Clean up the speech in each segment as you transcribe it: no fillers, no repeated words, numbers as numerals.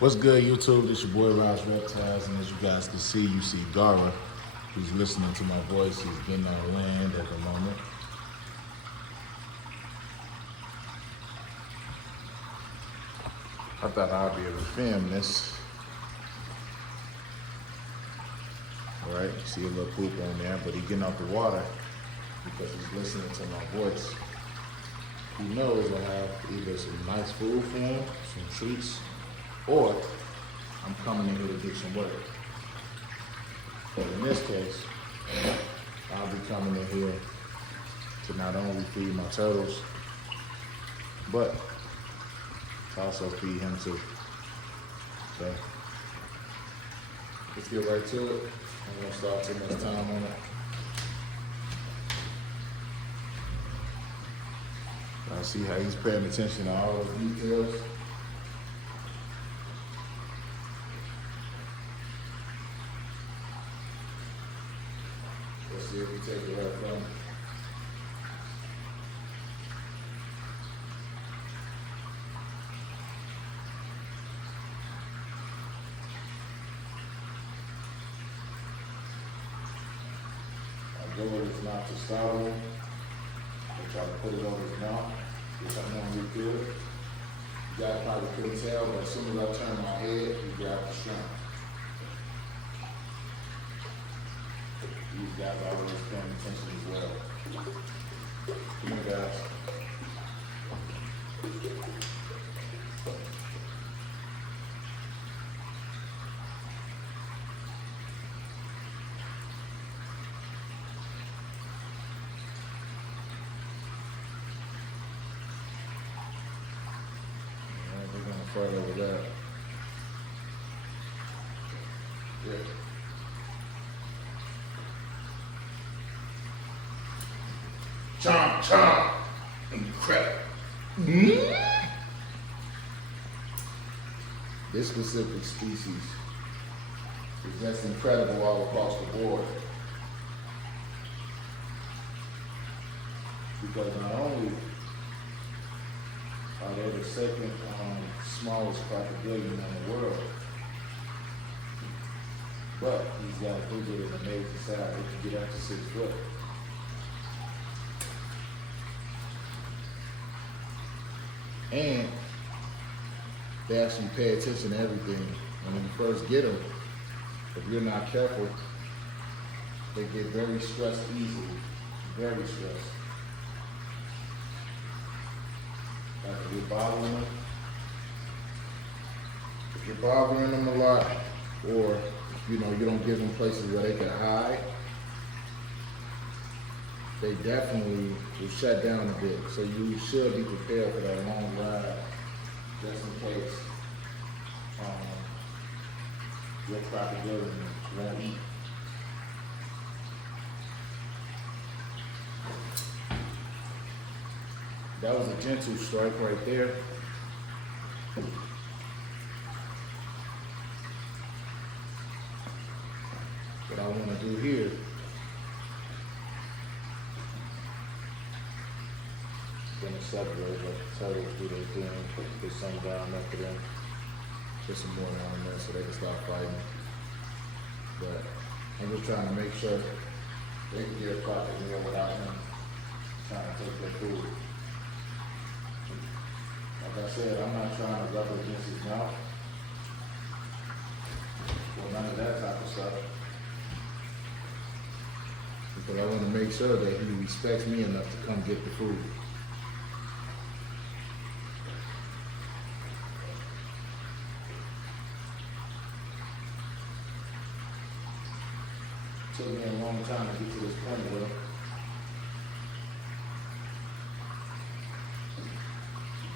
What's good, YouTube? This your boy Reptiles, and as you guys can see, you see Gara, who's listening to my voice. He's getting on land at the moment. I thought I'd be able to film this. All right, see a little poop on there, but he's getting off the water because he's listening to my voice. He knows I have either some nice food for him, some treats, or I'm coming in here to get some work. But in this case, I'll be coming in here to not only feed my turtles, but to also feed him too. So, let's get right to it. I'm gonna start too much time on it. I see how he's paying attention to all the details. Let's see if we take it right from him. My goal is not to startle him. I try to put it over his mouth, which I normally do. You guys probably couldn't tell, but as soon as I turn my head, he grabbed the shrimp. These guys are always paying attention as well. Come on, guys. Right over there. Yeah. Chomp Chomp. Incredible. This specific species is just incredible all across the board. Because not only are they the second smallest crocodilian in the world, but he's got a bigger than amazing size. They can get up to 6 foot. And they actually pay attention to everything. And when you first get them, if you're not careful, they get very stressed easily, very stressed. Like if you're bothering them a lot, or you don't give them places where they can hide, they definitely will shut down a bit. So you should be prepared for that long ride, just in case your crocodilian won't eat. That was a gentle strike right there. What I want to do here is going to separate the turtles, do their thing, put some down after them, put some more down there so they can start fighting. But I'm just trying to make sure they can get a proper meal without him trying to take their food. Like I said, I'm not trying to rub it against his mouth or none of that type of stuff. Because I want to make sure that he respects me enough to come get the food. Took me a long time to get to this point, though.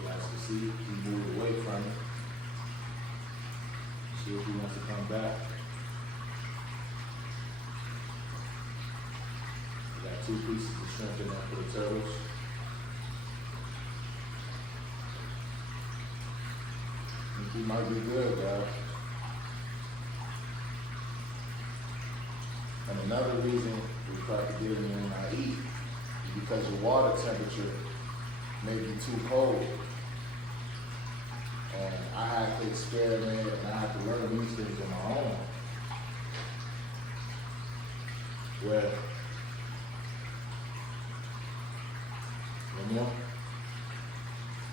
As you see, he moved away from it. See if he wants to come back. We got 2 pieces of shrimp in there for the turtles. I think he might be good, guys. And another reason we crocodilian when I eat is because the water temperature may be too cold. And I had to experiment and I had to learn these things on my own. Where, you know,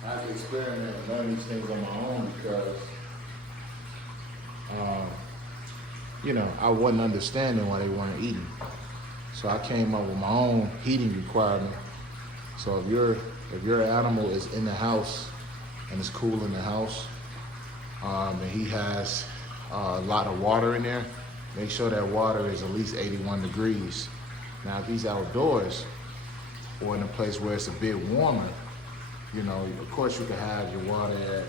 I had to experiment and learn these things on my own because, you know, I wasn't understanding why they weren't eating. So I came up with my own heating requirement. So if your animal is in the house and it's cool in the house, and he has a lot of water in there, make sure that water is at least 81 degrees. Now, if he's outdoors or in a place where it's a bit warmer, you know, of course you can have your water at,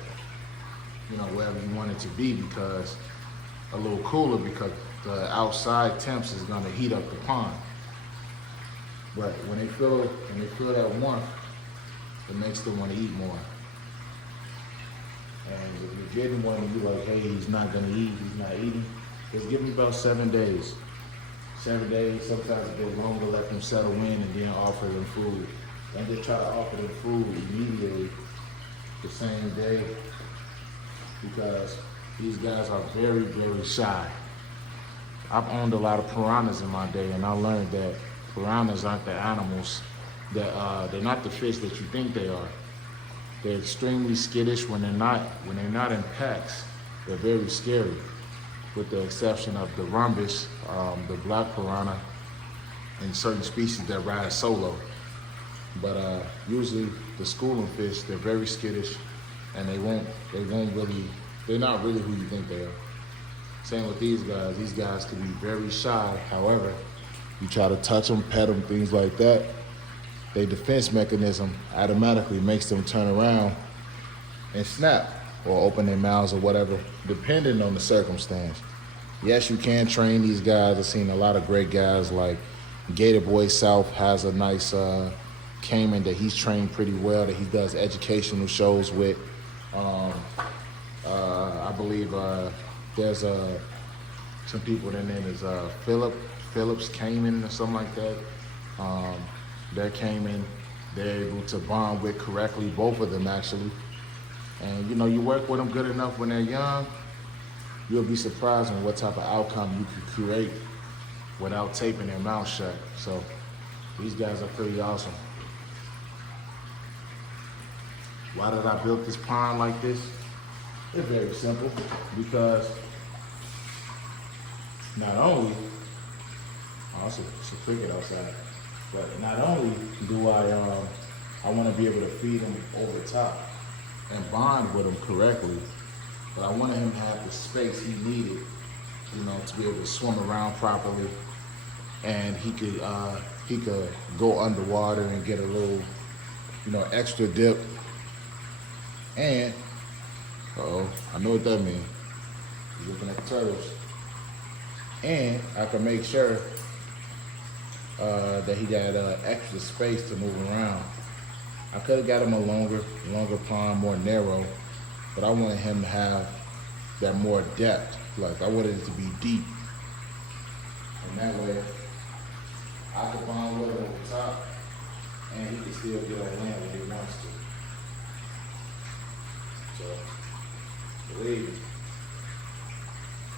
you know, wherever you want it to be, because a little cooler, because the outside temps is going to heat up the pond. But when they feel that warmth, it makes them want to eat more. And if you're getting one and you're like, hey, he's not going to eat, he's not eating, just give him about 7 days. 7 days, sometimes a bit longer, let them settle in and then offer them food. And just try to offer them food immediately the same day, because these guys are very, very shy. I've owned a lot of piranhas in my day, and I learned that piranhas aren't the animals that they're not the fish that you think they are. They're extremely skittish when they're not in packs. They're very scary, with the exception of the rhombus, the black piranha, and certain species that ride solo. But usually the schooling fish, they're very skittish, and they're not really who you think they are. Same with these guys. These guys can be very shy. However, you try to touch them, pet them, things like that, their defense mechanism automatically makes them turn around and snap or open their mouths or whatever, depending on the circumstance. Yes, you can train these guys. I've seen a lot of great guys, like Gator Boy South has a nice Caiman that he's trained pretty well, that he does educational shows with. I believe there's some people, their name is Phillips Caiman or something like that. Their Caiman, they're able to bond with correctly, both of them actually. And you know, you work with them good enough when they're young, you'll be surprised on what type of outcome you can create without taping their mouth shut. So these guys are pretty awesome. Why did I build this pond like this? It's very simple, because not only, it's a cricket outside, but not only do I want to be able to feed him over the top and bond with him correctly, but I wanted him to have the space he needed, you know, to be able to swim around properly, and he could go underwater and get a little, you know, extra dip. And I know what that means. He's looking at the turtles. And I can make sure that he got extra space to move around. I could have got him a longer pond, more narrow, but I wanted him to have that more depth. Like, I wanted it to be deep. And that way, I could bond with him over the top, and he can still get on land when he wants to. So, believe me,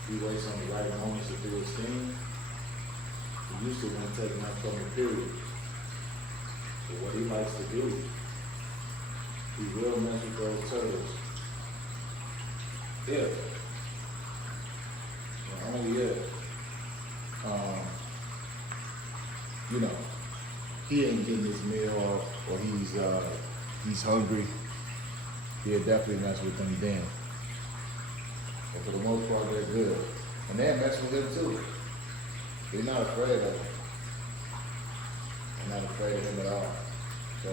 he waits on the right moments to do his thing. He used to want to take my from the period. But what he likes to do, he will mess with those turtles. If, and only if, you know, he ain't getting his meal or he's hungry, he'll definitely mess with them then. But for the most part, they're good. And they'll mess with him too. They're not afraid of him. They're not afraid of him at all. So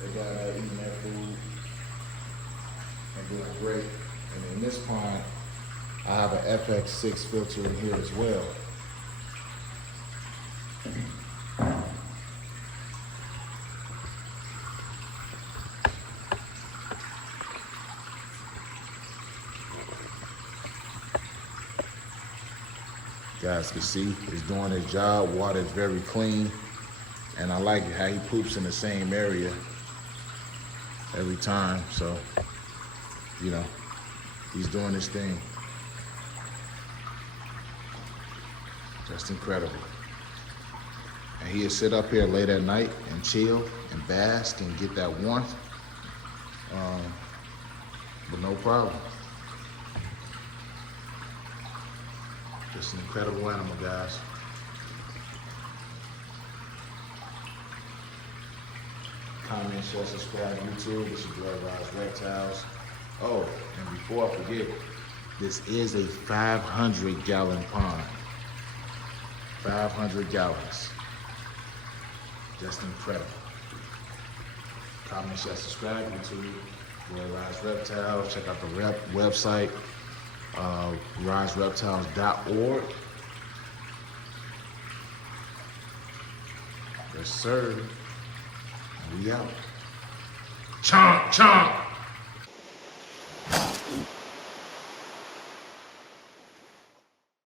they got eating their food and doing great. And in this pond, I have an FX6 filter in here as well. Guys can see it's doing his job. Water is very clean, and I like it how he poops in the same area every time. So you know, he's doing his thing. Just incredible. And he'll sit up here late at night and chill and bask and get that warmth, but no problem. Just an incredible animal, guys. Comment, share, subscribe to YouTube. This is Dwarf Reptiles. Oh, and before I forget, this is a 500-gallon pond. 500 gallons. Just incredible. Comment, share, subscribe to YouTube. Dwarf Reptiles. Check out the website, raasreptiles.org. Yes, sir. We out. Chomp, chomp.